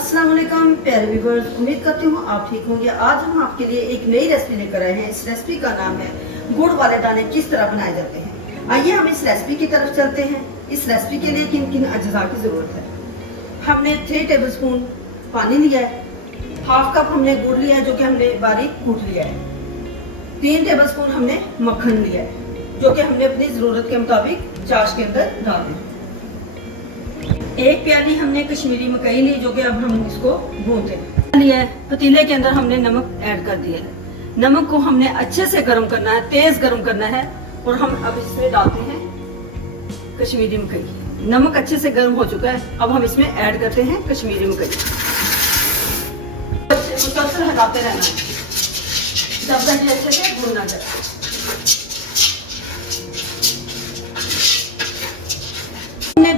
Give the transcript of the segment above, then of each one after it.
अस्सलाम वालेकुम प्यारे व्यूअर्स, उम्मीद करती हूँ आप ठीक होंगे। आज हम आपके लिए एक नई रेसिपी लेकर आए हैं। इस रेसिपी का नाम है गुड़ वाले दाने किस तरह बनाए जाते हैं। आइए हम इस रेसिपी की तरफ चलते हैं। इस रेसिपी के लिए किन किन अज्जा की ज़रूरत है। हमने 3 टेबलस्पून पानी लिया है, हाफ कप हमने गुड़ लिया है जो कि हमने बारीक कूट लिया है, 3 टेबलस्पून हमने मक्खन लिया है जो कि हमने अपनी ज़रूरत के मुताबिक चाश के अंदर डाल दें। 1 प्याली हमने कश्मीरी मकई ली जो कि अब हम इसको भूनते हैं। लिया है, पतीले के अंदर हमने नमक ऐड कर दिया है। नमक को हमने अच्छे से गर्म करना है, तेज गर्म करना है और हम अब इसमें डालते हैं कश्मीरी मकई। नमक अच्छे से गर्म हो चुका है, अब हम इसमें ऐड करते हैं कश्मीरी मकई। मुसलसल हटाते रहना है जब तक ये अच्छे से भून ना जाए।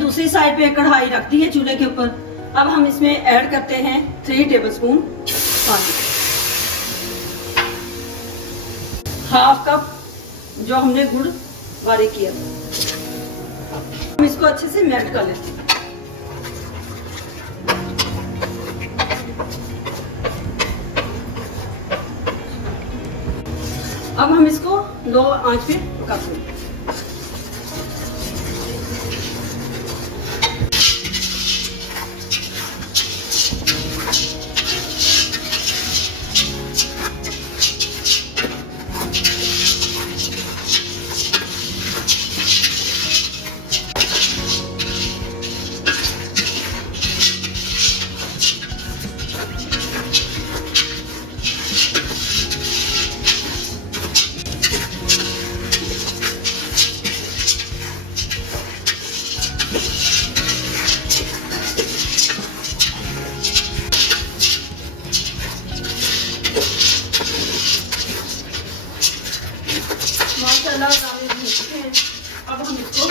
दूसरी साइड पे कढ़ाई रख दी है चूल्हे के ऊपर। अब हम इसमें ऐड करते हैं 3 टेबलस्पून पानी, हाफ कप जो हमने गुड़ बारीक किया। हम इसको अच्छे से मेल्ट कर लेते हैं। अब हम इसको लो आंच पे पकाते हैं। अब हम इसको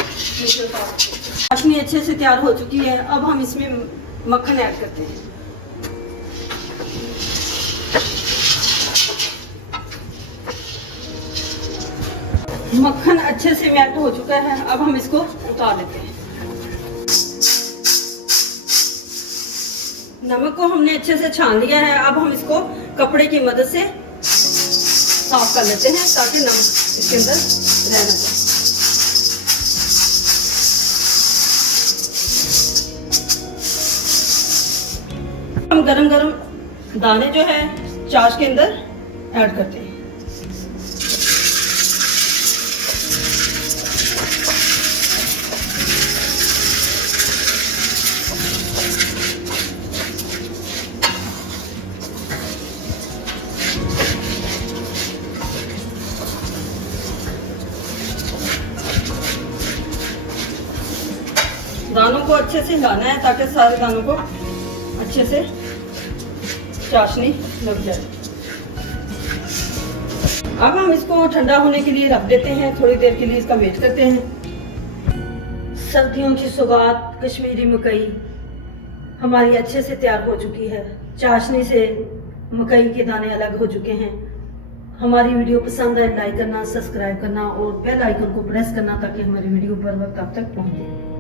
चाशनी अच्छे से तैयार हो चुकी है। अब हम इसमें मक्खन ऐड करते हैं। मक्खन अच्छे से मेल्ट हो चुका है, अब हम इसको उतार लेते हैं। नमक को हमने अच्छे से छान लिया है, अब हम इसको कपड़े की मदद से साफ कर लेते हैं ताकि नमक इसके अंदर रह ना जाए। हम गरम गरम दाने जो है चाश के अंदर ऐड करते हैं। दानों को अच्छे से हिलाना है ताकि सारे दानों को अच्छे से चाशनी लग जाए। अब हम इसको ठंडा होने के लिए रख देते हैं, थोड़ी देर के लिए इसका वेट करते हैं। सर्दियों की सौगात कश्मीरी मकई हमारी अच्छे से तैयार हो चुकी है। चाशनी से मकई के दाने अलग हो चुके हैं। हमारी वीडियो पसंद आए लाइक करना, सब्सक्राइब करना और बेल आइकन को प्रेस करना ताकि हमारी वीडियो पर वक्त आप तक पहुंचे।